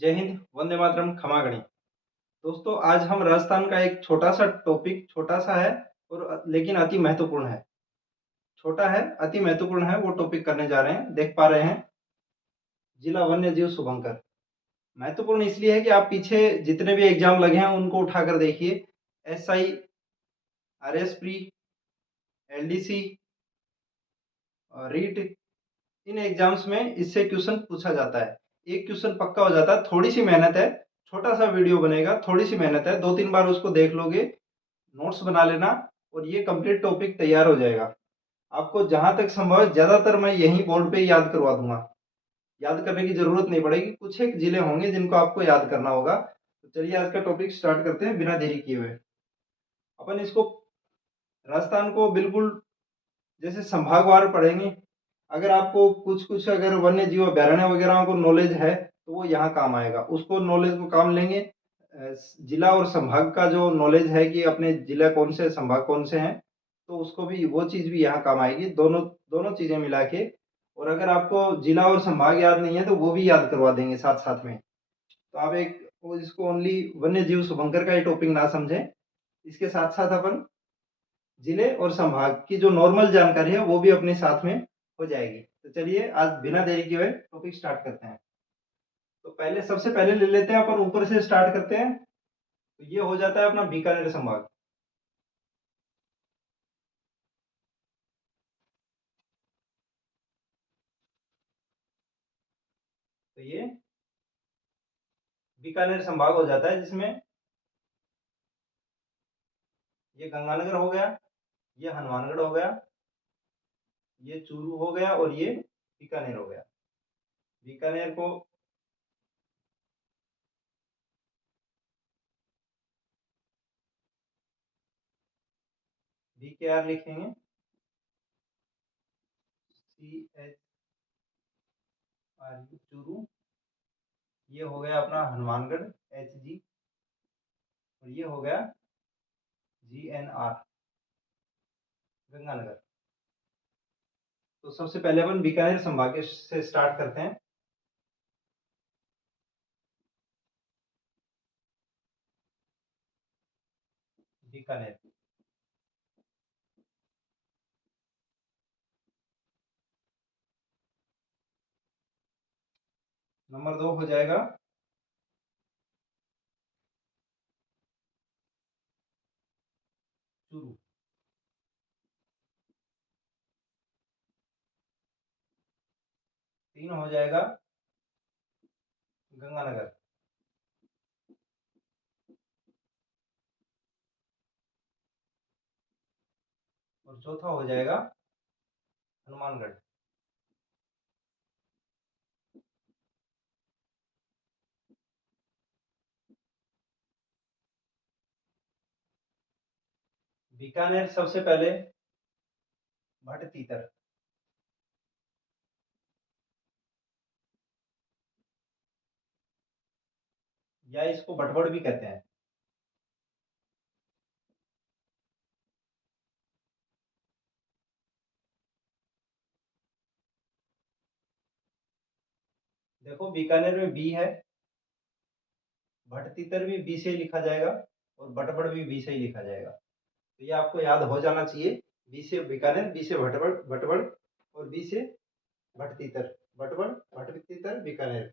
जय हिंद, वंदे मातरम, खमा गणी। दोस्तों, आज हम राजस्थान का एक छोटा-सा टॉपिक छोटा-सा है और लेकिन अति महत्वपूर्ण है। छोटा है, अति महत्वपूर्ण है, वो टॉपिक करने जा रहे हैं। देख पा रहे हैं, जिला वन्यजीव शुभंकर। महत्वपूर्ण इसलिए है कि आप पीछे जितने भी एग्ज़ाम लगे हैं, उनको उठाकर देखिए। SI, RS pre, LDC REET इन एग्ज़ाम्स में इससे क्वेश्चन पूछा जाता है। एक क्वेश्चन पक्का हो जाता है, थोड़ी-सी मेहनत है, छोटा-सा वीडियो बनेगा, थोड़ी-सी मेहनत है, 2-3 बार उसको देख लोगे, नोट्स बना लेना और ये कंप्लीट टॉपिक तैयार हो जाएगा। आपको जहाँ तक संभव है ज़्यादातर मैं यहीं बोर्ड पे ही याद करवा दूँगा। याद करने की ज़रूरत नहीं पड़ेगी, कुछ एक ज़िले होंगे जिनको आपको याद करना होगा। तो चलिए आज का टॉपिक स्टार्ट करते हैं बिना देरी किए हुए। अपन इसको राजस्थान को बिल्कुल जैसे संभागवार पढ़ेंगे। अगर आपको कुछ-कुछ अगर वन्य जीव अभयारण्य वगैरह को नॉलेज है, तो वो यहाँ काम आएगा। उसको नॉलेज को काम लेंगे। जिला और संभाग का जो नॉलेज है कि अपने जिला कौन से, संभाग कौन से हैं, तो उसको भी वो चीज़ भी यहाँ काम आएगी। दोनों दोनों चीज़ें मिला के। और अगर आपको जिला और संभाग याद नहीं है, तो वो भी याद करवा देंगे साथ-साथ में। तो आप एक वो इसको ओनली वन्य जीव शुभंकर का ही टॉपिक ना समझें। इसके साथ-साथ अपन जिले और संभाग की जो नॉर्मल जानकारी है वो भी अपने साथ में हो जाएगी। तो चलिए आज बिना देरी किए हुए टॉपिक स्टार्ट करते हैं। तो पहले सबसे पहले ले लेते हैं अपन ऊपर से स्टार्ट करते हैं। तो ये हो जाता है अपना बीकानेर संभाग। तो ये बीकानेर संभाग हो जाता है जिसमें ये गंगानगर हो गया, ये हनुमानगढ़ हो गया, ये चूरू हो गया और ये बीकानेर हो गया। बीकानेर को BKR लिखेंगे, CHRU चूरू। ये हो गया अपना हनुमानगढ़ HG और ये हो गया GNR गंगानगर। तो सबसे पहले अपन बीकानेर संभाग से स्टार्ट करते हैं। बीकानेर नंबर 2 हो जाएगा चूरू। 3 हो जाएगा गंगानगर। और चौथा हो जाएगा हनुमानगढ़। बीकानेर सबसे पहले भट तीतर, या इसको भटवड़ भी कहते हैं। देखो बीकानेर में बी है, भट तीतर भी बी से ही लिखा जाएगा और भटवड़ भी बी से ही लिखा जाएगा। तो ये आपको याद हो जाना चाहिए। बी से बीकानेर, बी से भटवड़, भटवड़ और बी से भट तीतर, भटवड़, भट तीतर, बीकानेर।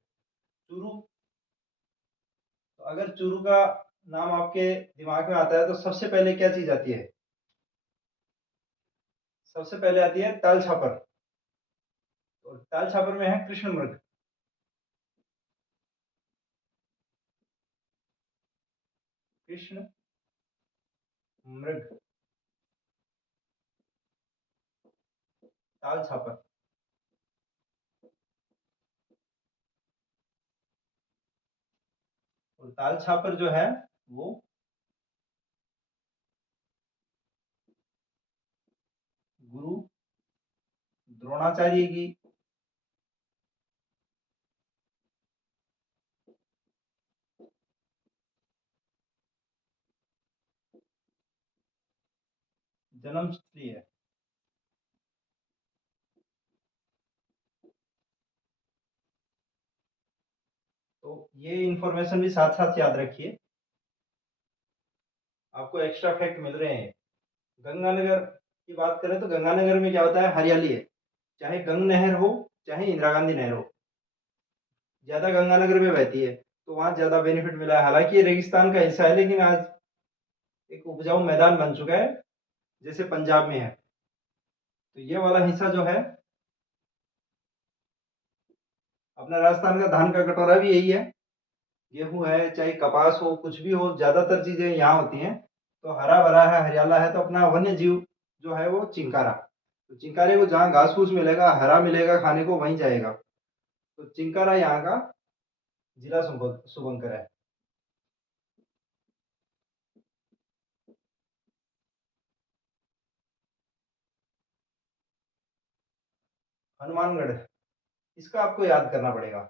चूरू। तो अगर चूरू का नाम आपके दिमाग में आता है तो सबसे पहले क्या चीज आती है? सबसे पहले आती है ताल छापर। और ताल छापर में है कृष्ण मृग। कृष्ण मृग, ताल छापर। और ताल छापर जो है वो गुरु द्रोणाचार्य की जन्म स्थली है। तो ये इन्फॉर्मेशन भी साथ साथ याद रखिए, आपको एक्स्ट्रा फैक्ट मिल रहे हैं। गंगानगर की बात करें तो गंगानगर में क्या होता है, हरियाली है, चाहे गंग नहर हो चाहे इंदिरा गांधी नहर हो, ज्यादा गंगानगर में बहती है, तो वहां ज्यादा बेनिफिट मिला है। हालांकि ये रेगिस्तान का हिस्सा है, लेकिन आज एक उपजाऊ मैदान बन चुका है, जैसे पंजाब में है। तो ये वाला हिस्सा जो है अपना राजस्थान का धान का कटोरा भी यही है, गेहूं है चाहे कपास हो, कुछ भी हो, ज्यादातर चीजें यहाँ होती हैं। तो हरा भरा है, हरियाला है, तो अपना वन्य जीव जो है वो चिंकारा, तो चिंकारे को जहाँ घास फूस मिलेगा, हरा मिलेगा खाने को, वहीं जाएगा। तो चिंकारा यहाँ का जिला शुभंकर है। हनुमानगढ़, इसका आपको याद करना पड़ेगा।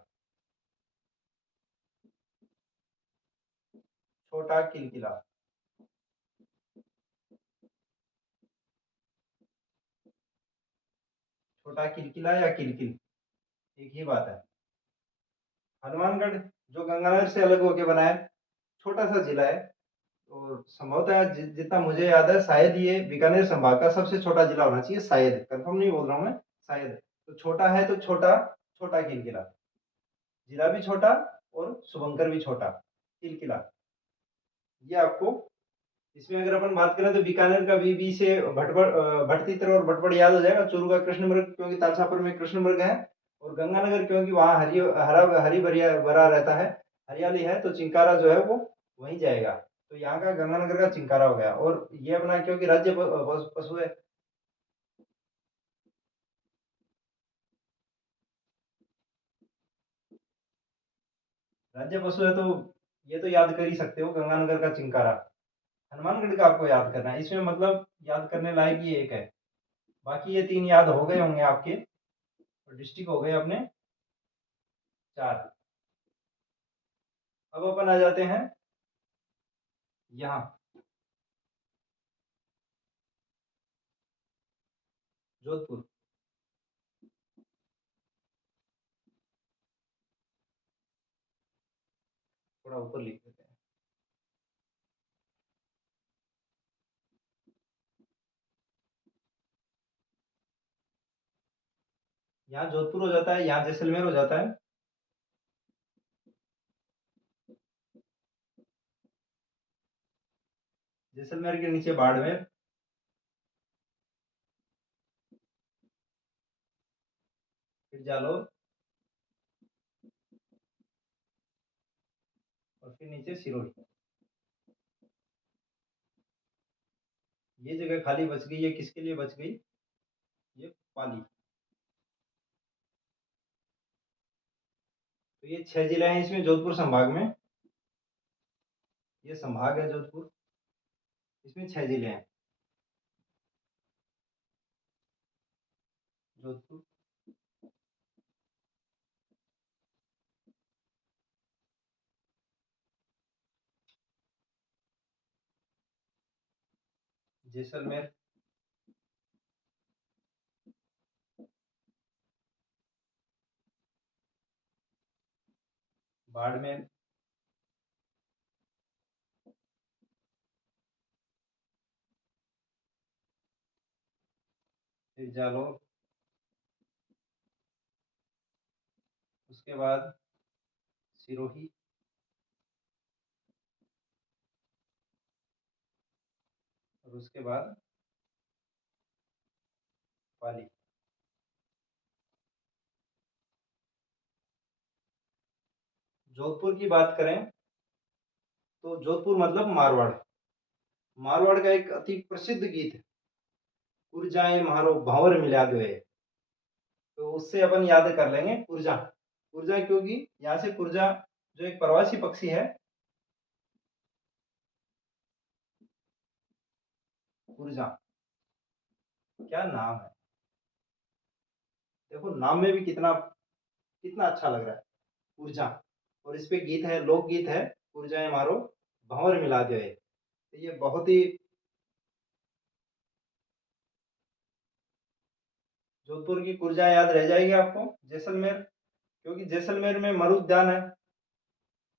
छोटा किलकिला, छोटा किलकिला या किलकिल, एक ही बात है। हनुमानगढ़ जो गंगानगर से अलग होके बना है, छोटा सा जिला है, और संभवतः जितना मुझे याद है, शायद ये बीकानेर संभाग का सबसे छोटा जिला होना चाहिए, शायद, कंफर्म नहीं बोल रहा हूँ मैं, शायद। तो छोटा है तो छोटा, छोटा किलकिला, जिला भी छोटा और शुभंकर भी छोटा, किलकिला, ये आपको। इसमें अगर अपन बात करें तो बीकानेर का बी से भटतीतर और भटपड़ याद हो जाएगा। चूरू का कृष्ण मृग, क्योंकि तालछापर में कृष्ण मृग है। और गंगानगर क्योंकि वहाँ हरी भरा रहता है, हरियाली है, तो चिंकारा जो है वो वहीं जाएगा। तो यहाँ का गंगानगर का चिंकारा हो गया। और ये अपना क्योंकि राज्य पशु है, राज्य पशु है, तो ये तो याद कर ही सकते हो, गंगानगर का चिंकारा। हनुमानगढ़ का आपको याद करना है, इसमें मतलब याद करने लायक ये एक है। बाकी ये तीन याद हो गए होंगे आपके, और डिस्ट्रिक्ट हो गए अपने चार। अब अपन आ जाते हैं यहाँ जोधपुर, थोड़ा ऊपर लिख देते हैं। यहाँ जोधपुर हो जाता है, यहाँ जैसलमेर हो जाता है, जैसलमेर के नीचे बाड़मेर, फिर जालौर, और फिर नीचे सिरोही। ये जगह खाली बच गई, ये किसके लिए बच गई, ये पाली। तो ये 6 जिले हैं इसमें, जोधपुर संभाग में, ये संभाग है जोधपुर, इसमें 6 जिले हैं। जोधपुर, जैसलमेर, बाड़मेर, फिर जालौर, उसके बाद सिरोही, और उसके बाद पाली। जोधपुर की बात करें तो जोधपुर मतलब मारवाड़। मारवाड़ का एक अति प्रसिद्ध गीत है, कुरजाएं मारो भंवर मिला दो, तो उससे अपन याद कर लेंगे कुरजा। कुरजा क्योंकि यहाँ से कुरजा जो एक प्रवासी पक्षी है, कुरजा, क्या नाम है, देखो नाम में भी कितना कितना अच्छा लग रहा है, कुरजा। और इस पे गीत है, लोक गीत है, कुरजाएं मारो भंवर मिला दो, तो ये बहुत ही, जोधपुर की कुरजा याद रह जाएगी आपको। जैसलमेर, क्योंकि जैसलमेर में मरु उद्यान है,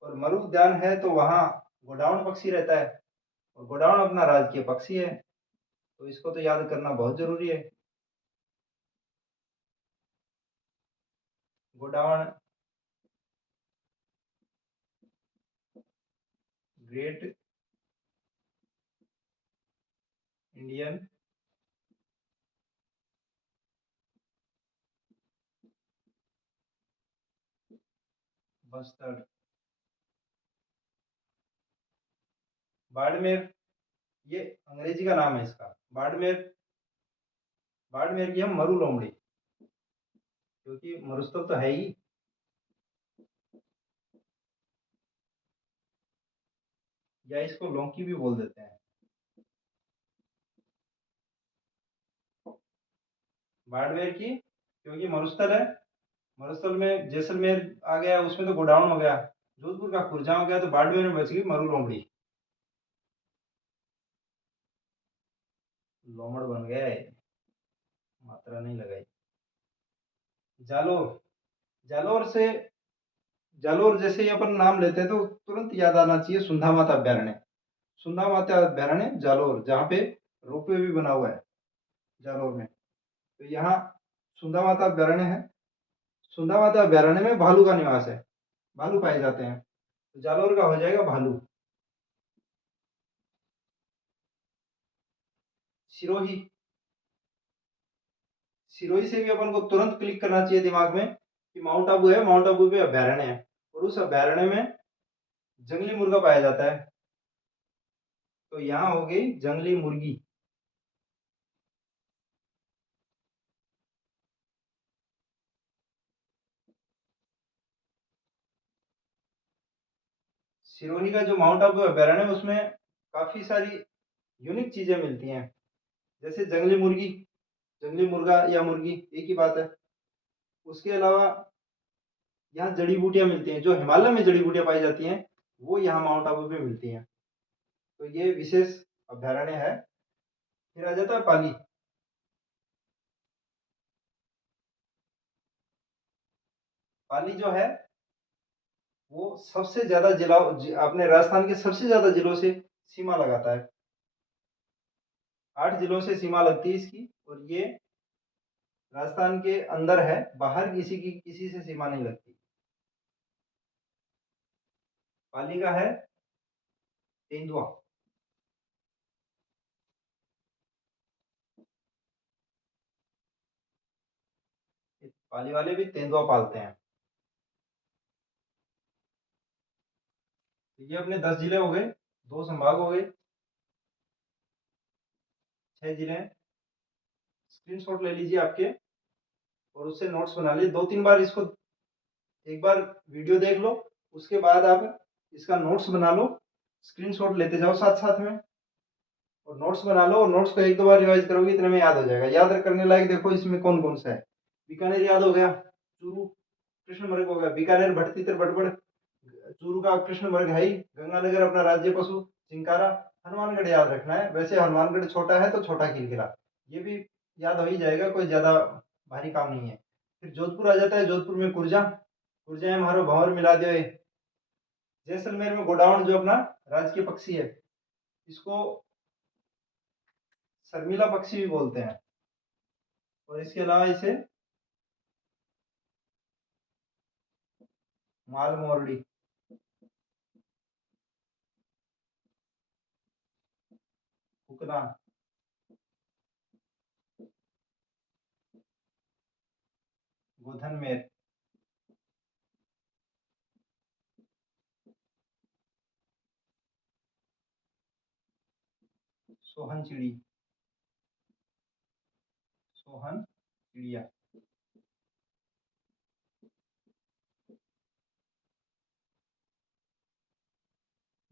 और मरु उद्यान है तो वहाँ गोडाउन पक्षी रहता है, और गोडाउन अपना राजकीय पक्षी है, तो इसको तो याद करना बहुत जरूरी है। Godown great Indian bustard. Barmer, ये अंग्रेजी का नाम है इसका, बाड़मेर। बाड़मेर की हम मरु लोमड़ी, क्योंकि मरुस्थल तो है ही। या इसको लौकी भी बोल देते हैं। बाड़मेर की क्योंकि मरुस्थल है, मरुस्थल में जैसलमेर आ गया, उसमें तो गोडाउन हो गया। जोधपुर का कुरजा हो गया, तो बाड़मेर में बच गई मरु लोमड़ी। लोमड़ बन गए, मात्रा नहीं लगाई। जालोर, जालोर से, जालोर जैसे ही अपन नाम लेते हैं तो तुरंत याद आना चाहिए सुंधा माता अभ्यारण्य। सुंधा माता अभ्यारण्य जालोर, जहाँ पे रोपवे भी बना हुआ है जालोर में। तो यहाँ सुंधा माता अभ्यारण्य है। सुंधा माता अभ्यारण्य में भालू का निवास है, भालू पाए जाते हैं, तो जालोर का हो जाएगा भालू। सिरोही, सिरोही से भी अपन को तुरंत क्लिक करना चाहिए दिमाग में कि माउंट आबू है, माउंट आबू पे अभ्यारण्य है, और उस अभ्यारण्य में जंगली मुर्गा पाया जाता है, तो यहाँ हो गई जंगली मुर्गी। सिरोही का जो माउंट आबू अभ्यारण्य है उसमें काफी सारी यूनिक चीजें मिलती हैं, जैसे जंगली मुर्गी, जंगली मुर्गा या मुर्गी एक ही बात है। उसके अलावा यहाँ जड़ी बूटियां मिलती हैं, जो हिमालय में जड़ी बूटियां पाई जाती हैं वो यहाँ माउंट आबू पे मिलती हैं, तो ये विशेष अभ्यारण्य है। फिर आ जाता है पाली। पाली जो है वो सबसे ज्यादा जिला, अपने राजस्थान के सबसे ज्यादा जिलों से सीमा लगाता है। 8 जिलों से सीमा लगती है इसकी, और ये राजस्थान के अंदर है, बाहर किसी से सीमा नहीं लगती। पाली का है तेंदुआ। पाली वाले भी तेंदुआ पालते हैं। तो ये अपने 10 जिले हो गए, 2 संभाग हो गए, 6 जिले हैं। स्क्रीनशॉट ले लीजिए आपके, और उससे नोट्स बना लीजिए। 2-3 बार इसको, एक बार वीडियो देख लो, उसके बाद आप इसका नोट्स बना लो, स्क्रीनशॉट लेते जाओ साथ साथ में, और नोट्स बना लो, और नोट्स को 1-2 बार रिवाइज करोगे इतने में याद हो जाएगा। याद करने लायक देखो इसमें कौन कौन सा है। बीकानेर याद हो गया, चूरू कृष्णमृग हो गया, बीकानेर भटतीतर बड़बड़, चूरू का कृष्णमृग है ही, गंगानगर अपना राज्य पशु चिंकारा। हनुमानगढ़ याद रखना है, वैसे हनुमानगढ़ छोटा है तो छोटा किलकिला, ये भी याद हो ही जाएगा, कोई ज्यादा भारी काम नहीं है। फिर जोधपुर आ जाता है, जोधपुर में कुर्जा, कुर्जा में हमारो भंवर मिला दियो। जैसलमेर में गोडाउन जो अपना राजकीय पक्षी है, इसको शर्मिला पक्षी भी बोलते हैं, और इसके अलावा इसे माल मोरडी, फुकना, गोधनमेर, सोहन चिड़ी, सोहन चिड़िया,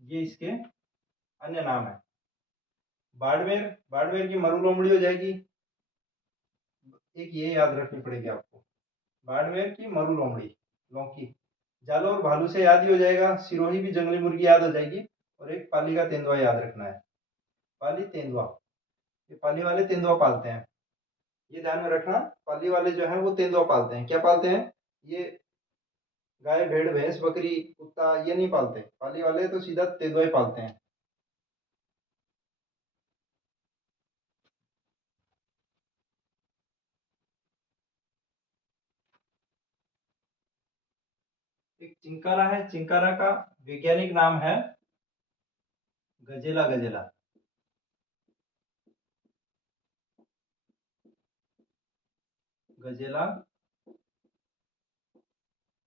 ये इसके अन्य नाम है। बाड़मेर, बाड़मेर की मरु लोमड़ी हो जाएगी, एक ये याद रखनी पड़ेगी आपको, बाड़मेर की मरु लोमड़ी, लौकी। जालोर भालू से याद ही हो जाएगा, सिरोही भी जंगली मुर्गी याद हो जाएगी, और एक पाली का तेंदुआ याद रखना है। पाली तेंदुआ, ये पाली वाले तेंदुआ पालते हैं, ये ध्यान में रखना। पाली वाले जो है वो तेंदुआ पालते हैं। क्या पालते हैं? ये गाय भेड़ भैंस बकरी कुत्ता ये नहीं पालते, पाली वाले तो सीधा तेंदुआ ही पालते हैं। एक चिंकारा है, चिंकारा का वैज्ञानिक नाम है गजेला, गजेला। गजेला,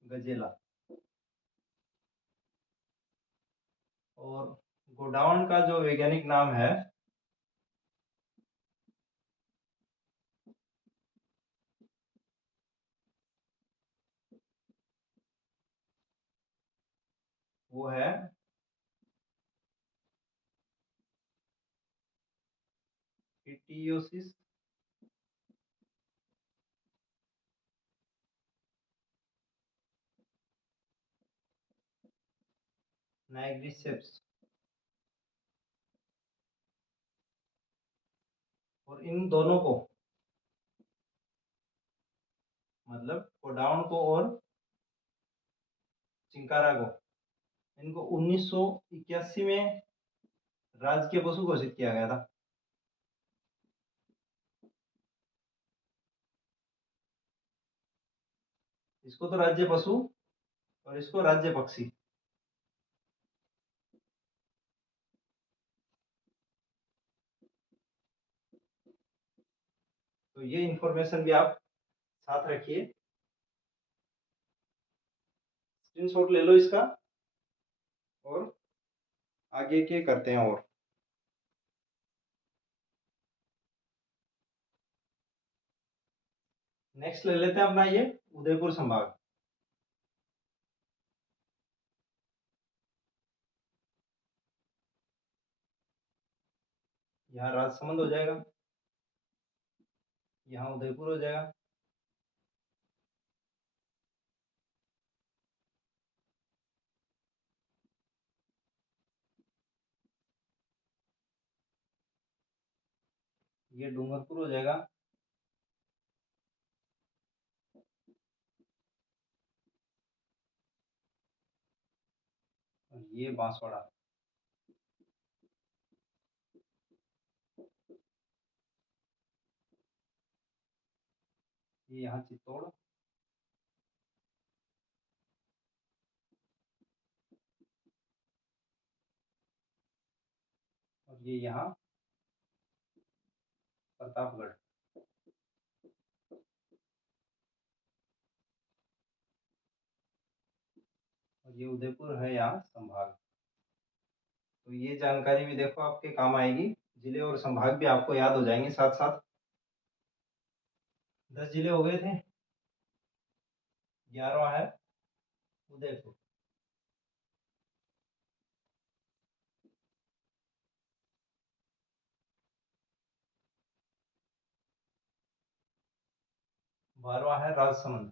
गजेला। और गोडाउन का जो वैज्ञानिक नाम है वो है पिटियोसिस नाइग्रिसेप्स। और इन दोनों को, मतलब गोडाउन को और चिंकारा को, इनको 1981 में राजकीय पशु घोषित किया गया था। इसको तो राज्य पशु और इसको राज्य पक्षी। तो ये इंफॉर्मेशन भी आप साथ रखिए, स्क्रीनशॉट ले लो इसका और आगे के करते हैं। और नेक्स्ट ले लेते हैं अपना ये उदयपुर संभाग। यहाँ राजसमंद हो जाएगा, यहाँ उदयपुर हो जाएगा, ये डूंगरपुर हो जाएगा, और ये बांसवाड़ा। ये यहाँ चित्तौड़, और ये यहाँ प्रतापगढ़। और ये उदयपुर है यहाँ संभाग। तो ये जानकारी भी देखो आपके काम आएगी, जिले और संभाग भी आपको याद हो जाएंगे साथ साथ। 10 जिले हो गए थे, 11वां है उदयपुर। बारहवां है राजसमंद।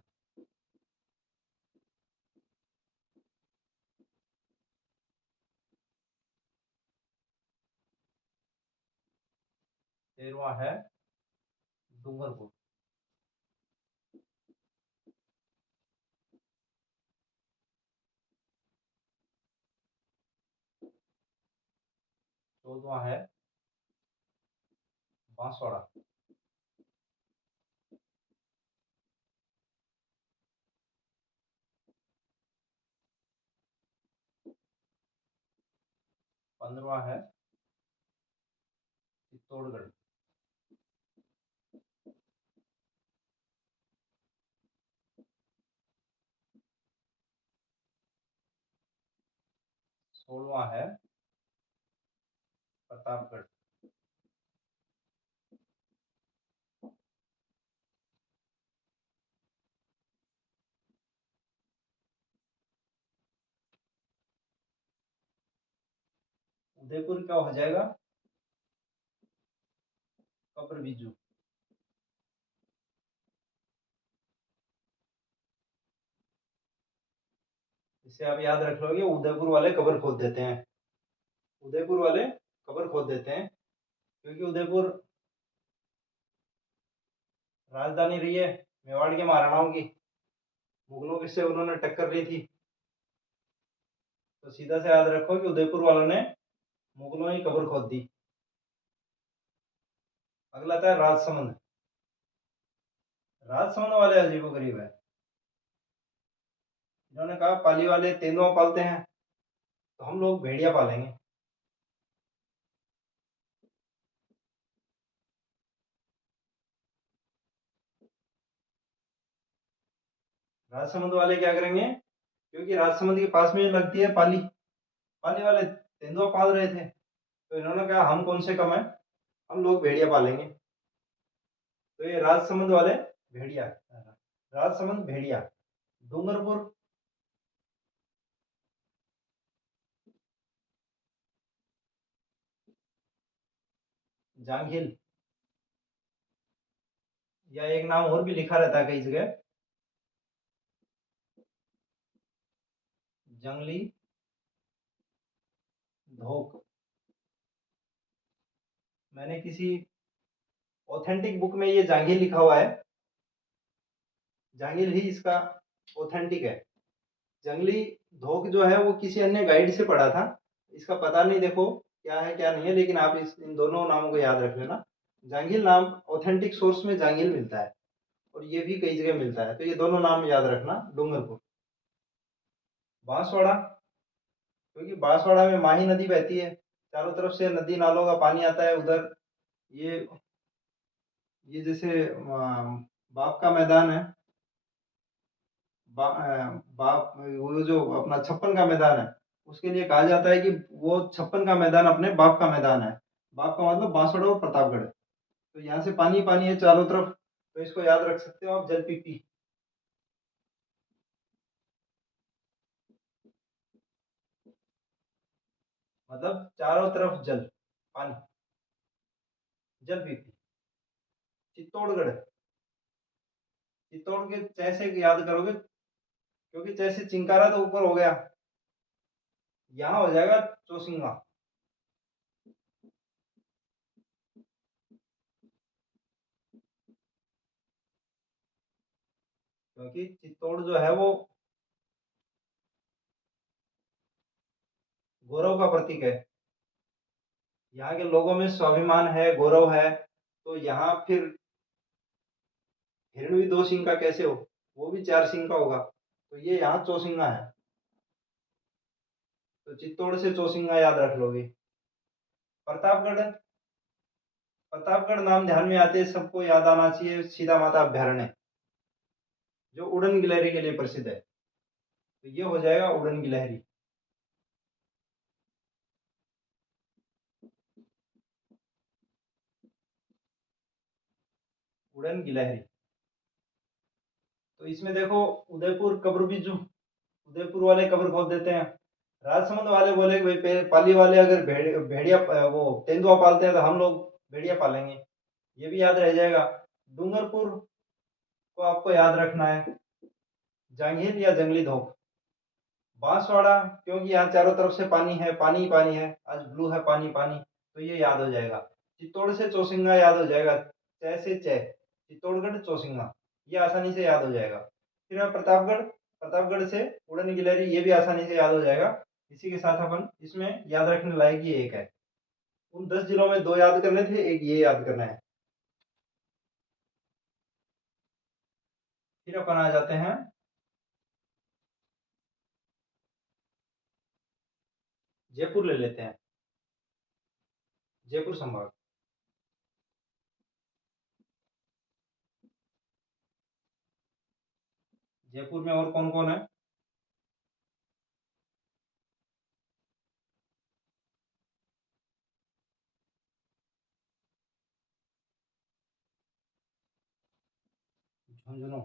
13वां है डूंगरपुर। 14वां है बांसवाड़ा। 15वां है चित्तौड़गढ़। 16वां है प्रतापगढ़। 'उदयपुर का हो जाएगा कब्र बिज्जू। इसे आप याद रख लोगे, उदयपुर वाले कब्र खोद देते हैं, उदयपुर वाले कब्र खोद देते हैं, क्योंकि उदयपुर राजधानी रही है मेवाड़ के महाराणाओं की। मुगलों से उन्होंने टक्कर ली थी। तो सीधा से याद रखो कि उदयपुर वालों ने मुगलों की कब्र खोद दी। अगला था राजसमंद। राजसमंद वाले अजीबोगरीब है। इन्होंने कहा पाली वाले तेंदुआ पालते हैं तो हम लोग भेड़िया पालेंगे। राजसमंद वाले क्या करेंगे, क्योंकि राजसमंद के पास में लगती है पाली, पाली वाले तेंदुआ पाल रहे थे, तो इन्होंने कहा हम कौन से कम है, हम लोग भेड़िया पालेंगे। तो ये राजसमंद वाले भेड़िया, राजसमंद भेड़िया। डूंगरपुर, जांघिल, या एक नाम और भी लिखा रहता है कई जगह, जंगली धोक। मैंने किसी ऑथेंटिक बुक में ये जांघिल लिखा हुआ है, जांघिल ही इसका ऑथेंटिक है। जंगली धोक जो है वो किसी अन्य गाइड से पढ़ा था, इसका पता नहीं देखो क्या है क्या नहीं है, लेकिन आप इन दोनों नामों को याद रख लेना। जांगिल नाम ऑथेंटिक सोर्स में जांगिल मिलता है, और ये भी कई जगह मिलता है, तो ये दोनों नाम याद रखना। डूंगरपुर, बांसवाड़ा, क्योंकि बांसवाड़ा में माही नदी बहती है, चारों तरफ से नदी नालों का पानी आता है उधर। ये जैसे बाप का मैदान है, बाप वो जो अपना छप्पन का मैदान है, उसके लिए कहा जाता है कि वो छप्पन का मैदान अपने बाप का मैदान है। बाप का मतलब बांसवाड़ा और प्रतापगढ़। तो यहाँ से पानी पानी है चारों तरफ, तो इसको याद रख सकते हो आप, जलपीपी। मतलब चारों तरफ जल, पानी, जलपीपी। चित्तौड़गढ़, चित्तौड़ के जैसे याद करोगे, क्योंकि जैसे चिंकारा तो ऊपर हो गया, यहाँ हो जाएगा चौसिंगा। क्योंकि चित्तौड़ जो है वो गौरव का प्रतीक है, यहाँ के लोगों में स्वाभिमान है, गौरव है। तो यहाँ फिर हिरण भी दो सिंह का कैसे हो, वो भी चार सिंह का होगा, तो ये यहाँ चौसिंगा है। तो चित्तौड़ से चौसिंगा याद रख लोगे। प्रतापगढ़, प्रतापगढ़ नाम ध्यान में आते ही सबको याद आना चाहिए सीता माता अभ्यारण्य, जो उड़न गिलहरी के लिए प्रसिद्ध है, तो ये हो जाएगा उड़न गिलहरी। उड़न गिलहरी। तो इसमें देखो, उदयपुर कब्र बिज्जू, उदयपुर वाले कब्र खोद देते हैं। राजसमंद वाले बोले कि भाई पाली वाले अगर भेड़िया वो तेंदुआ पालते हैं तो हम लोग भेड़िया पालेंगे, ये भी याद रह जाएगा। डूंगरपुर को आपको याद रखना है, जांघिल या जंगली धोप। बांसवाड़ा, क्योंकि यहाँ चारों तरफ से पानी है, पानी ही पानी है, आज ब्लू है पानी पानी, तो ये याद हो जाएगा। चित्तौड़ से चौसिंगा याद हो जाएगा, च से च, चित्तौड़गढ़ चौसिंगा, ये आसानी से याद हो जाएगा। फिर है प्रतापगढ़, प्रतापगढ़ से उड़न गिलहरी, ये भी आसानी से याद हो जाएगा। इसी के साथ अपन इसमें याद रखने लायक ये एक है। उन 10 जिलों में 2 याद करने थे, एक ये याद करना है। फिर अपन आ जाते हैं जयपुर, ले लेते हैं जयपुर संभाग। जयपुर में और कौन कौन है? झुंझुनू,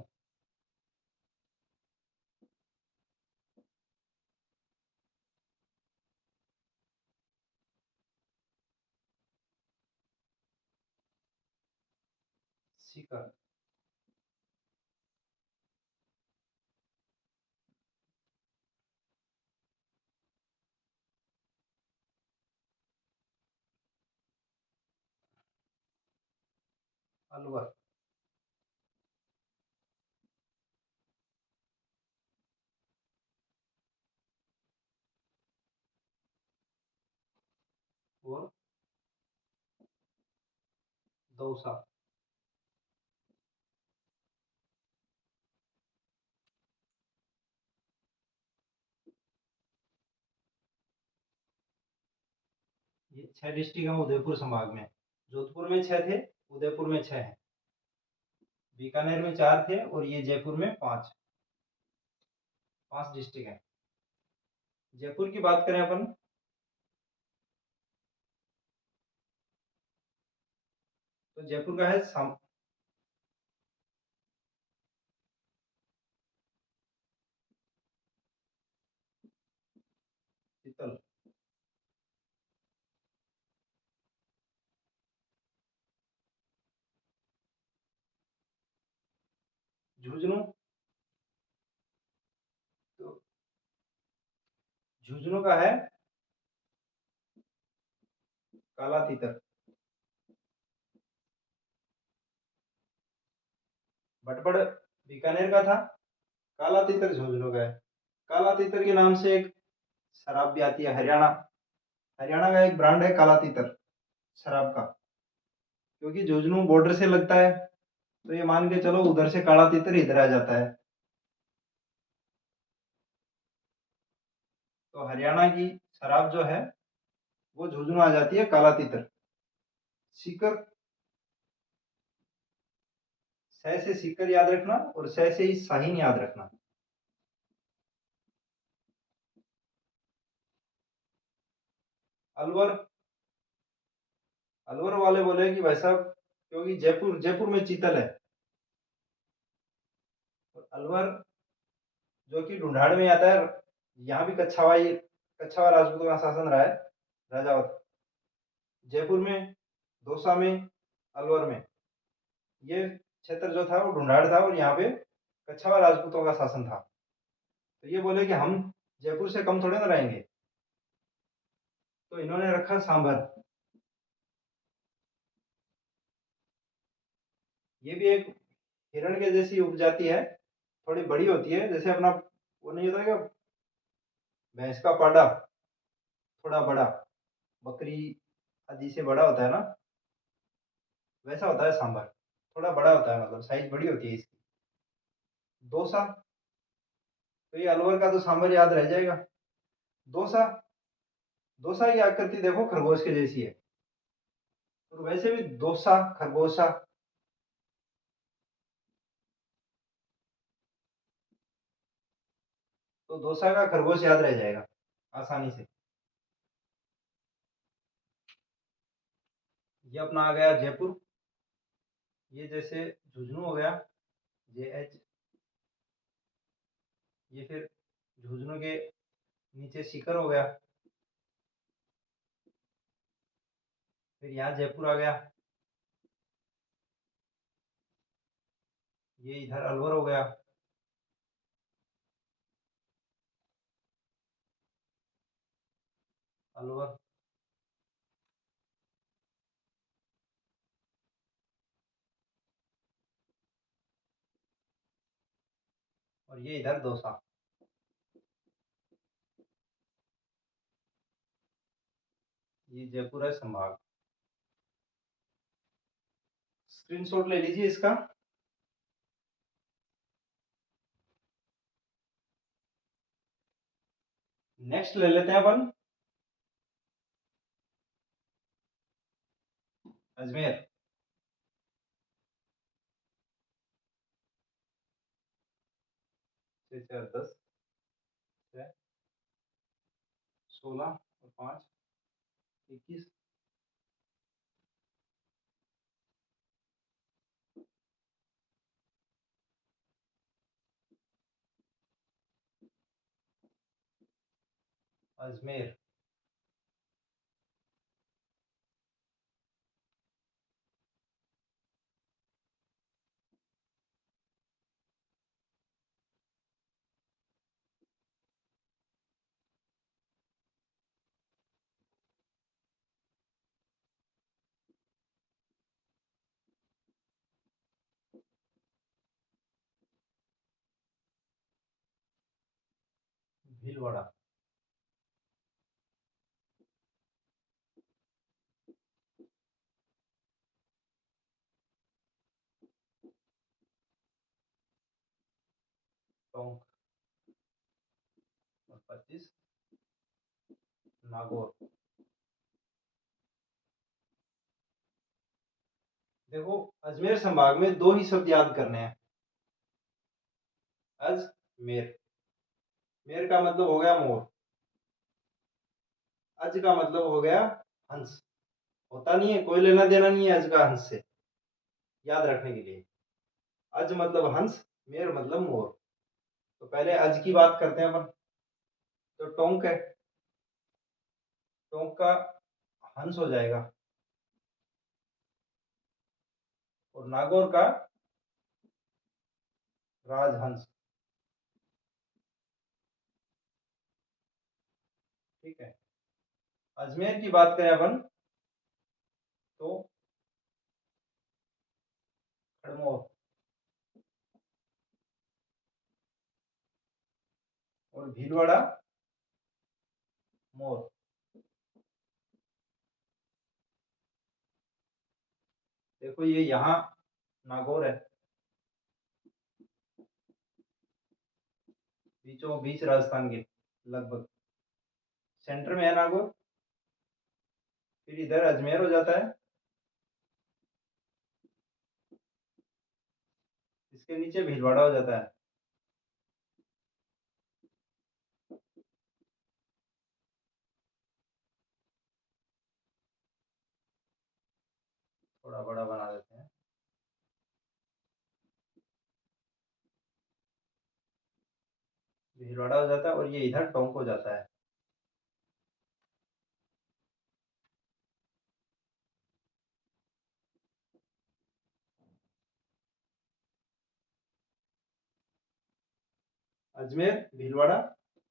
सीकर, अलवर। दौसा। ये 6 डिस्ट्रिक्ट हैं उदयपुर संभाग में। जोधपुर में 6 थे, उदयपुर में 6 हैं, बीकानेर में 4 थे और ये जयपुर में 5, 5 डिस्ट्रिक्ट हैं। जयपुर की बात करें अपन, तो जयपुर का है शीतल। झुंझुनू, तो झुंझुनू का है काला तीतर। भटपड़ बीकानेर का था, काला तीतर झुंझुनू का है। काला तीतर के नाम से एक शराब भी आती है हरियाणा, हरियाणा का एक ब्रांड है काला तीतर शराब का। क्योंकि झुंझुनू बॉर्डर से लगता है, तो ये मान के चलो उधर से काला तीतर इधर आ जाता है। तो हरियाणा की शराब जो है वो झुंझुनू आ जाती है काला तीतर। सीकर, सह से सीकर याद रखना और सह से ही शाहीन याद रखना। अलवर, अलवर वाले बोले कि भाई साहब क्योंकि जयपुर, जयपुर में चीतल है, और अलवर जो कि ढूंढाड़ में आता है, यहाँ भी कच्छावा राजपूतों का शासन रहा है, राजावत। जयपुर में, दौसा में, अलवर में, ये क्षेत्र जो था वो ढूंढाड़ था और यहाँ पे कच्छावा राजपूतों का शासन था। तो ये बोले कि हम जयपुर से कम थोड़े ना रहेंगे, तो इन्होंने रखा सांभर। ये भी एक हिरण के जैसी उपजाति है, थोड़ी बड़ी होती है, जैसे अपना वो नहीं होता क्या, भैंस का पाडा, थोड़ा बड़ा, बकरी आदि से बड़ा होता है ना, वैसा होता है सांभर। थोड़ा बड़ा होता है, मतलब साइज बड़ी होती है इसकी। डोसा, तो ये अलवर का तो सांभर याद रह जाएगा। डोसा, डोसा की आकृति देखो खरगोश के जैसी है, और वैसे भी डोसा, खरगोशा, तो डोसा का खरगोश याद रह जाएगा आसानी से। ये अपना आ गया जयपुर। ये जैसे झुंझुनू हो गया, जे एच, ये फिर झुंझुनू के नीचे सीकर हो गया, फिर यहाँ जयपुर आ गया, ये इधर अलवर हो गया, अलवर, और ये इधर दौसा। ये जयपुर है संभाग। स्क्रीनशॉट ले लीजिए इसका। नेक्स्ट ले लेते हैं अपन अजमेर। 6 4 10, 16 और 5 21, अजमेर। भीलवाड़ा। टोंक और 25 नागौर। देखो अजमेर संभाग में दो ही शब्द याद करने हैं, अजमेर। मेर का मतलब हो गया मोर, अज का मतलब हो गया हंस। होता नहीं है, कोई लेना देना नहीं है अज का हंस से, याद रखने के लिए। अज मतलब हंस, मेर मतलब मोर। तो पहले अज की बात करते हैं अपन। तो टोंक है, टोंक का हंस हो जाएगा, और नागौर का राजहंस। ठीक है। अजमेर की बात करें अपन तो खड़मोर, और भीलवाड़ा मोर। देखो ये यहाँ नागौर है, बीचों बीच राजस्थान के लगभग सेंटर में है नागौर। फिर इधर अजमेर हो जाता है, इसके नीचे भीलवाड़ा हो जाता है। थोड़ा बड़ा बना देते हैं। भीलवाड़ा हो जाता है और ये इधर टोंक हो जाता है। अजमेर, भीलवाड़ा,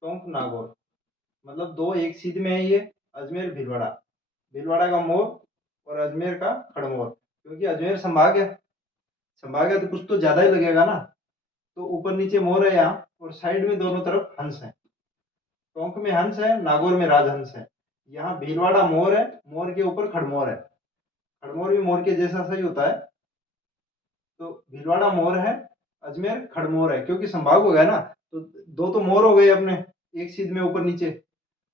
टोंक, नागौर, मतलब दो एक सीध में है ये। अजमेर भीलवाड़ा, भीलवाड़ा का मोर और अजमेर का खड़मोर। क्योंकि अजमेर संभाग है, संभाग है तो कुछ तो ज्यादा ही लगेगा ना। तो ऊपर नीचे मोर है यहाँ, और साइड में दोनों तरफ हंस है। टोंक में हंस है, नागौर में राजहंस है। यहाँ भीलवाड़ा मोर है, मोर के ऊपर खड़मोर है। खड़मोर भी मोर के जैसा सही होता है। तो भीलवाड़ा मोर है, अजमेर खड़मोर है, क्योंकि संभाग हो गया ना। तो दो तो मोर हो गए अपने, एक सीध में ऊपर नीचे,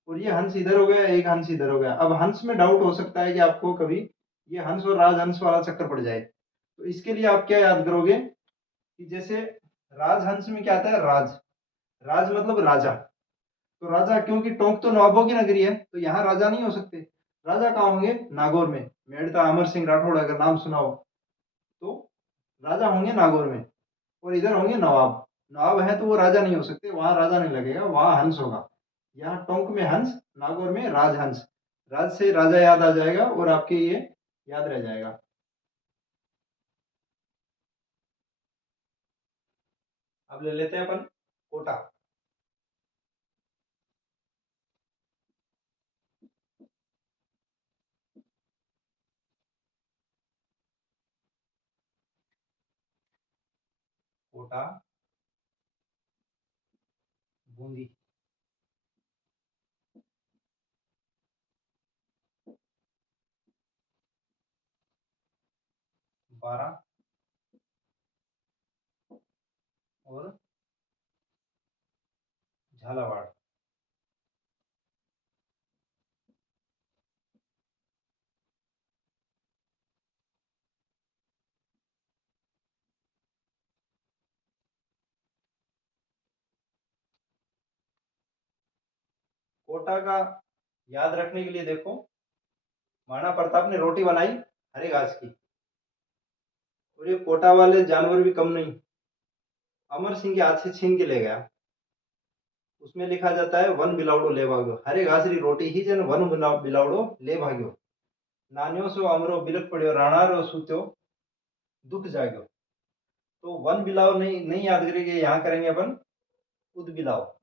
और ये हंस इधर हो गया, एक हंस इधर हो गया। अब हंस में डाउट हो सकता है कि आपको कभी ये हंस और राजहंस वाला चक्कर पड़ जाए। तो इसके लिए आप क्या याद करोगे कि जैसे राजहंस में क्या आता है, राज, राज मतलब राजा। तो राजा, क्योंकि टोंक तो नवाबों की नगरी है, तो यहाँ राजा नहीं हो सकते। राजा कहाँ होंगे, नागौर में। मेड़ता अमर सिंह राठौड़ अगर नाम सुना हो तो, राजा होंगे नागौर में। और इधर होंगे नवाब। नवाब है तो वो राजा नहीं हो सकते, वहां राजा नहीं लगेगा, वहां हंस होगा। यहाँ टोंक में हंस, नागौर में राजहंस। राज से राजा याद आ जाएगा और आपके ये याद रह जाएगा। अब ले लेते हैं अपन कोटा। कोटा, बूंदी, 12 और झालावाड़। कोटा का याद रखने के लिए देखो, महाराणा प्रताप ने रोटी बनाई हरे घास की, और ये कोटा वाले जानवर भी कम नहीं, अमर सिंह के हाथ से छीन के ले गया। उसमें लिखा जाता है वन बिलावड़ो ले भाग्यो, हरे घास री रोटी ही जन वन बिलावड़ो ले भाग्यो। नान्यो सो अमरो बिलक पड़ियो, राणा रो सुत्यो दुख जाग्यो। तो वन बिलाव नहीं नहीं याद करेंगे, यहाँ करेंगे अपन उद बिलाव।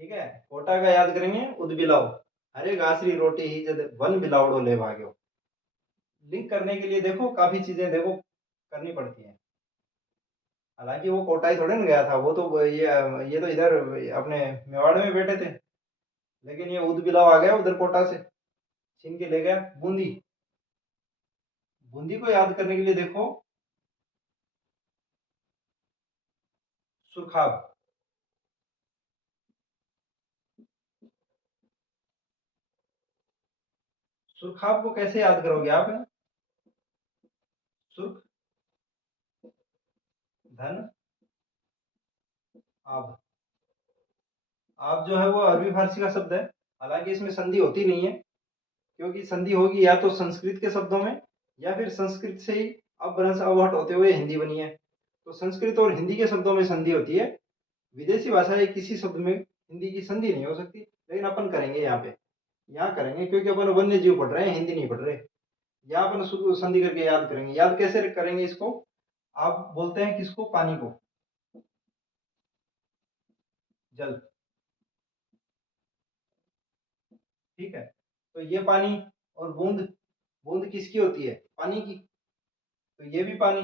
ठीक है, कोटा का याद करेंगे उद बिलाव, हरे घास री रोटी ही जद वन बिलावड़ो ले भाग्यो। लिंक करने के लिए देखो काफी चीजें देखो करनी पड़ती हैं। हालांकि वो कोटा ही थोड़े ना गया था, वो तो ये तो इधर अपने मेवाड़ में बैठे थे। लेकिन ये उद बिलाव आ गया उधर कोटा से, छीन के ले गया बूंदी। बूंदी को याद करने के लिए देखो, सुरखाब। सुरखाब को कैसे याद करोगे आप? सुर्ख धन आब। आप जो है वो अरबी फारसी का शब्द है, हालांकि इसमें संधि होती नहीं है, क्योंकि संधि होगी या तो संस्कृत के शब्दों में, या फिर संस्कृत से ही अपभ्रंश अवहट होते हुए हिंदी बनी है। तो संस्कृत और हिंदी के शब्दों में संधि होती है। विदेशी भाषा है, किसी शब्द में हिंदी की संधि नहीं हो सकती, लेकिन अपन करेंगे यहाँ पे, यहाँ करेंगे, क्योंकि अपन वन्य जीव पढ़ रहे हैं, हिंदी नहीं पढ़ रहे। यहाँ अपन संधि करके याद करेंगे। याद कैसे करेंगे इसको? आप बोलते हैं किसको? पानी को जल, ठीक है। तो ये पानी, और बूंद, बूंद किसकी होती है? पानी की। तो ये भी पानी,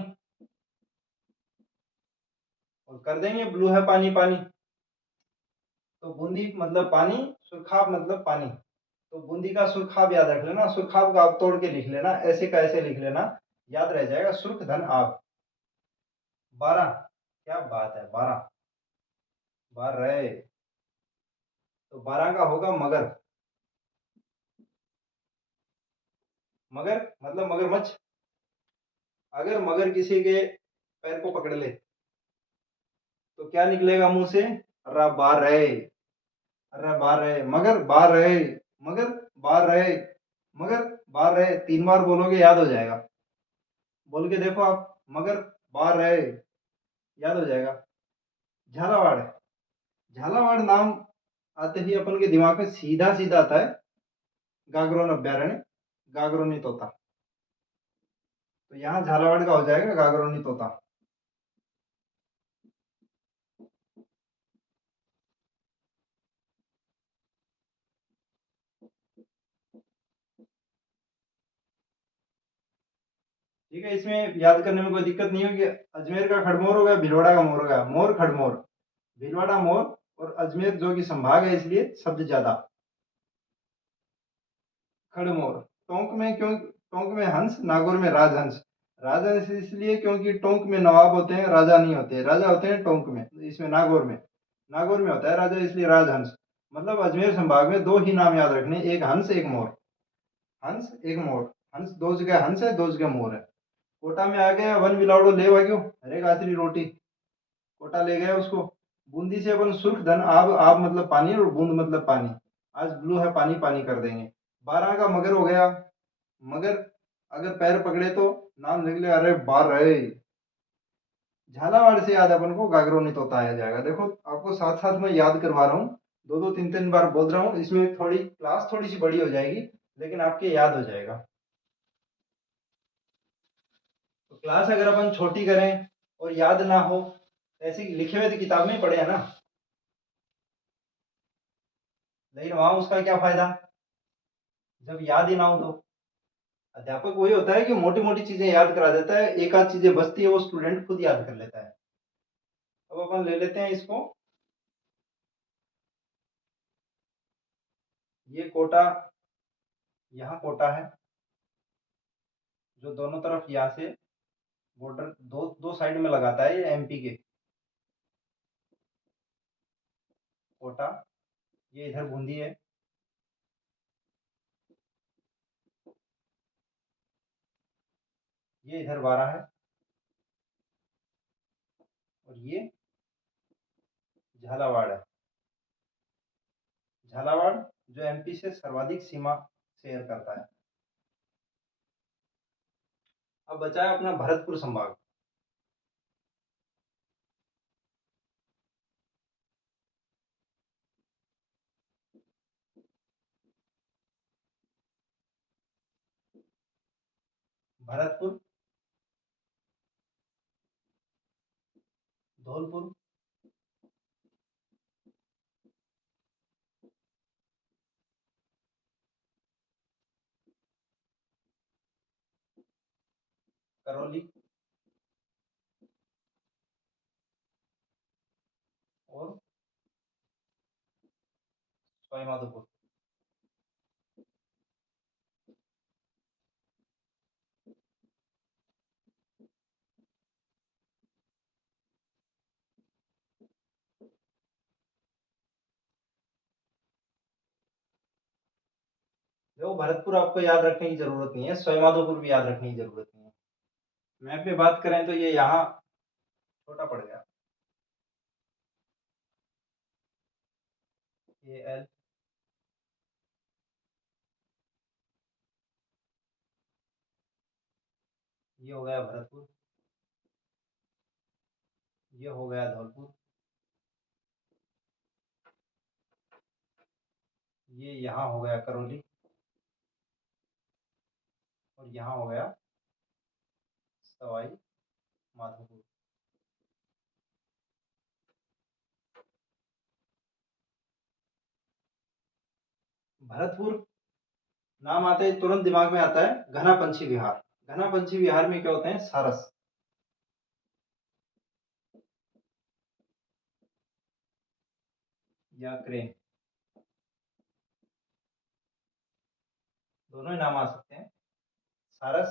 और कर देंगे ब्लू है पानी पानी। तो बूंदी मतलब पानी, सुरखाब मतलब पानी। तो बूंदी का सुरखाब याद रख लेना, सुरखाब का आप तोड़ के लिख लेना, ऐसे का ऐसे लिख लेना, याद रह जाएगा। सुर्ख धन आब। 12, क्या बात है, 12, 12। तो 12 का होगा मगर। मगर मतलब मगरमच्छ। अगर मगर किसी के पैर को पकड़ ले, तो क्या निकलेगा मुंह से? अरे बार रहे, अरे बार रहे, मगर बार रहे, मगर बार रहे, मगर बार रहे। 3 बार बोलोगे, याद हो जाएगा। बोल के देखो आप, मगर बार रहे, याद हो जाएगा। झालावाड़। झालावाड़ नाम आते ही अपन के दिमाग में सीधा सीधा आता है गागरोन अभ्यारण्य, गागरोनी तोता। तो यहाँ झालावाड़ का हो जाएगा गागरोनी तोता। ठीक है, इसमें याद करने में कोई दिक्कत नहीं होगी। अजमेर का खड़मोर हो गया, भीलवाड़ा का मोर हो गया। मोर खड़मोर, भीलवाड़ा मोर, और अजमेर जो कि संभाग है इसलिए शब्द ज्यादा। खड़मोर। टोंक में क्यों? टोंक में हंस, नागौर में राजहंस। राजहंस इसलिए क्योंकि टोंक में नवाब होते हैं, राजा नहीं होते। राजा होते हैं टोंक में, इसमें नागौर में। नागौर में होता है राजा, इसलिए राजहंस। मतलब अजमेर संभाग में दो ही नाम याद रखने, एक हंस एक मोर। हंस एक मोर। हंस दो जगह हंस है, दो जगह मोर है। कोटा में आ गया, वन बिलावड़ो ले वाग्यो, हरे गाजरी रोटी। कोटा ले गया उसको। बूंदी से अपन सुर्ख धन आब, आब मतलब पानी, और बूंद मतलब पानी। आज ब्लू है पानी पानी कर देंगे। 12 का मगर हो गया। मगर अगर पैर पकड़े तो नाम लिख ले, अरे बार रहे। झालावाड़ से याद अपन को गागरोनी तोता आ जाएगा। देखो आपको साथ साथ में याद करवा रहा हूँ, दो दो तीन तीन बार बोल रहा हूँ, इसमें थोड़ी क्लास थोड़ी सी बड़ी हो जाएगी, लेकिन आपके याद हो जाएगा। तो क्लास अगर अपन छोटी करें और याद ना हो, ऐसे लिखे हुए तो किताब में ही पढ़े हैं ना, लेकिन वहां उसका क्या फायदा जब याद ही ना हो तो। अध्यापक वही होता है कि मोटी मोटी चीजें याद करा देता है, एक आध चीजें बचती है वो स्टूडेंट खुद याद कर लेता है। अब अपन ले लेते हैं इसको। ये कोटा, यहाँ कोटा है, जो दोनों तरफ यहाँ से बॉर्डर दो दो साइड में लगाता है, ये एमपी के। कोटा, ये इधर बूंदी है, ये इधर 12 है, और ये झालावाड़ है। झालावाड़ जो एमपी से सर्वाधिक सीमा शेयर करता है। अब बचा है अपना भरतपुर संभाग। भरतपुर, धौलपुर, करौली, और सवाईमाधोपुर। देखो भरतपुर आपको याद रखने की जरूरत नहीं है, सवाईमाधोपुर भी याद रखने की जरूरत नहीं है। मैप पे बात करें तो ये यहाँ छोटा पड़ गया, ये एल, ये हो गया भरतपुर, ये हो गया धौलपुर, ये यहाँ हो गया करौली, और यहाँ हो गया सवाई माधोपुर। भरतपुर नाम आते ही तुरंत दिमाग में आता है घना पंछी विहार। घना पंछी विहार में क्या होते हैं, सारस। या क्रेन, दोनों ही नाम आ सकते हैं। सारस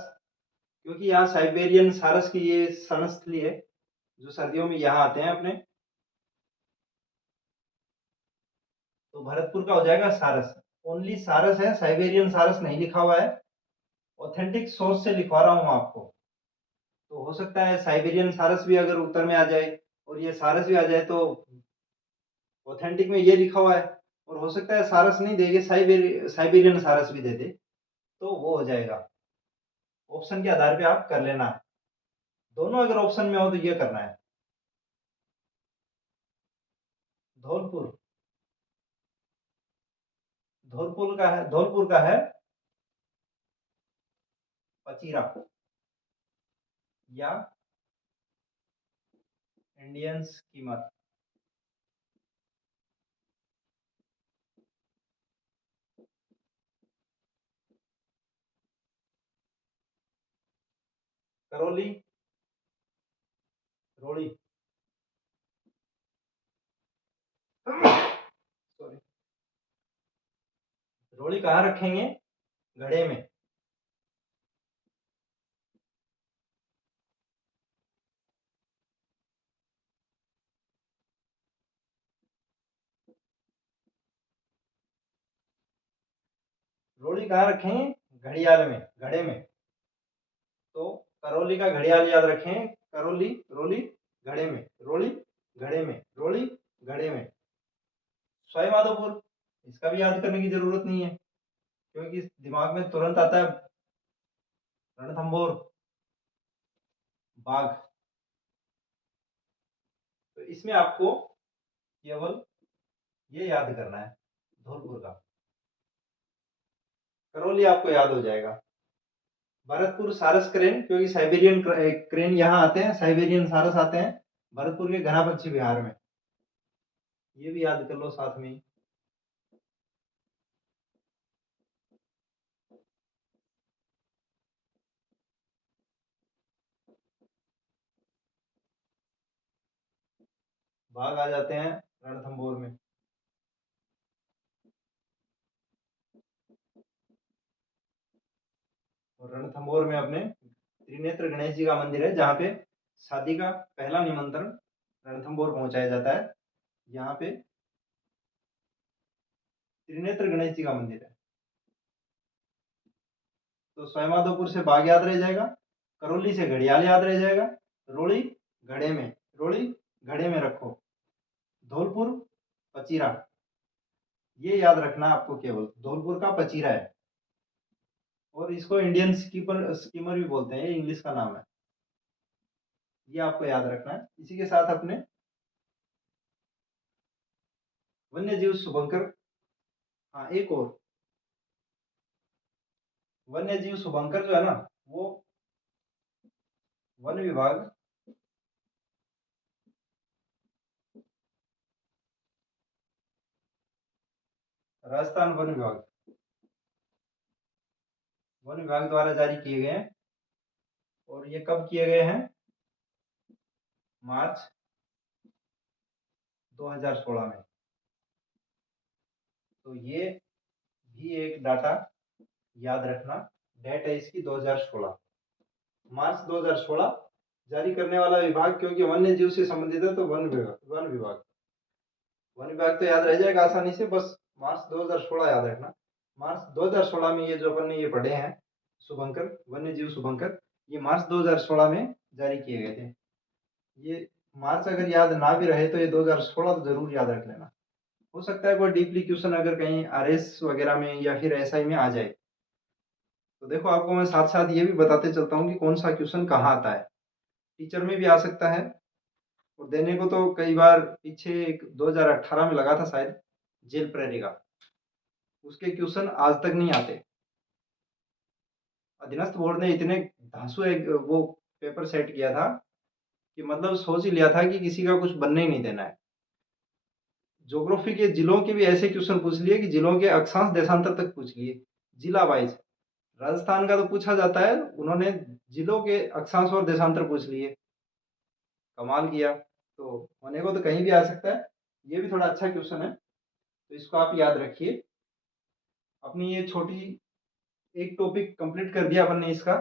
क्योंकि यहाँ साइबेरियन सारस की ये शरणस्थली है, जो सर्दियों में यहाँ आते हैं अपने। तो भरतपुर का हो जाएगा सारस। ओनली सारस है, साइबेरियन सारस नहीं लिखा हुआ है। ऑथेंटिक सोर्स से लिखवा रहा हूँ आपको। तो हो सकता है साइबेरियन सारस भी अगर उत्तर में आ जाए और ये सारस भी आ जाए तो ऑथेंटिक में ये लिखा हुआ है। और हो सकता है सारस नहीं देगे, साइबेरियन सारस भी दे दे, तो वो हो जाएगा। ऑप्शन के आधार पे आप कर लेना। दोनों अगर ऑप्शन में हो तो ये करना है। धौलपुर, धौलपुर का है पचीरा, या इंडियंस कीमत। करौली, रोड़ी, सॉरी, रोड़ी कहाँ रखेंगे, घड़े में। रोड़ी कहाँ रखेंगे, घड़ियाल में, घड़े में। तो करौली का घड़ियाल याद रखें, करौली, रोली, घड़े में, रोली, घड़े में, रोली, घड़े में। सवाई माधोपुर, इसका भी याद करने की जरूरत नहीं है, क्योंकि दिमाग में तुरंत आता है रणथंभौर, बाघ। तो इसमें आपको केवल ये याद करना है, धौलपुर का। करौली आपको याद हो जाएगा। भरतपुर सारस क्रेन, क्योंकि साइबेरियन क्रेन यहाँ आते हैं, साइबेरियन सारस आते हैं भरतपुर के घना पक्षी विहार में। ये भी याद कर लो साथ में ही। बाघ आ जाते हैं रणथंभौर में। और रणथंभौर में अपने त्रिनेत्र गणेश जी का मंदिर है, जहाँ पे शादी का पहला निमंत्रण रणथंभौर पहुंचाया जाता है। यहाँ पे त्रिनेत्र गणेश जी का मंदिर है। तो स्वयंमाधोपुर से बाघ याद रह जाएगा, करौली से घड़ियाल याद रह जाएगा, रोड़ी घड़े में, रोड़ी घड़े में रखो, धौलपुर पचीरा, ये याद रखना आपको, केवल धौलपुर का पचीरा है। और इसको इंडियन स्कीमर भी बोलते हैं, ये इंग्लिश का नाम है। ये आपको याद रखना है। इसी के साथ अपने वन्य जीव शुभंकर, हाँ एक और, वन्य जीव शुभंकर जो है ना, वो वन विभाग, राजस्थान वन विभाग द्वारा जारी किए गए हैं। और ये कब किए गए हैं, मार्च 2016 में। तो ये भी एक डाटा याद रखना, डेट है इसकी 2016, मार्च 2016 जारी करने वाला विभाग, क्योंकि वन्य जीव से संबंधित है तो वन विभाग तो याद रह जाएगा आसानी से, बस मार्च 2016 याद रखना। मार्च 2016 में ये जो अपन ने ये पढ़े हैं शुभंकर, वन्य जीव शुभंकर, ये मार्च 2016 में जारी किए गए थे। ये मार्च अगर याद ना भी रहे तो ये 2016 तो जरूर याद रख लेना। हो सकता है कोई डीपली क्वेश्चन अगर कहीं आरएस वगैरह में या फिर एसआई में आ जाए। तो देखो आपको मैं साथ साथ ये भी बताते चलता हूँ कि कौन सा क्वेश्चन कहाँ आता है। टीचर में भी आ सकता है, और देने को तो कई बार पीछे 2018 में लगा था शायद जेल प्रेरी का, उसके क्वेश्चन आज तक नहीं आते। अधीनस्थ बोर्ड ने इतने धांसू एक वो पेपर सेट किया था कि मतलब सोच ही लिया था कि किसी का कुछ बनने ही नहीं देना है। ज्योग्राफी के जिलों के भी ऐसे क्वेश्चन पूछ लिए कि जिलों के अक्षांश देशांतर तक पूछ लिए, जिला वाइज। राजस्थान का तो पूछा जाता है, उन्होंने जिलों के अक्षांश और देशांतर पूछ लिए। कमाल किया। तो होने को तो कहीं भी आ सकता है। ये भी थोड़ा अच्छा क्वेश्चन है, तो इसको आप याद रखिए। अपनी ये छोटी एक टॉपिक कंप्लीट कर दिया अपन ने इसका।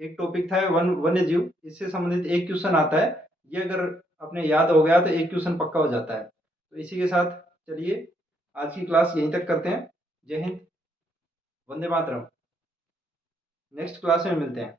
एक टॉपिक था वन्य जीव, इससे संबंधित एक क्वेश्चन आता है। ये अगर अपने याद हो गया तो एक क्वेश्चन पक्का हो जाता है। तो इसी के साथ चलिए आज की क्लास यहीं तक करते हैं। जय हिंद, वंदे मातरम। नेक्स्ट क्लास में मिलते हैं।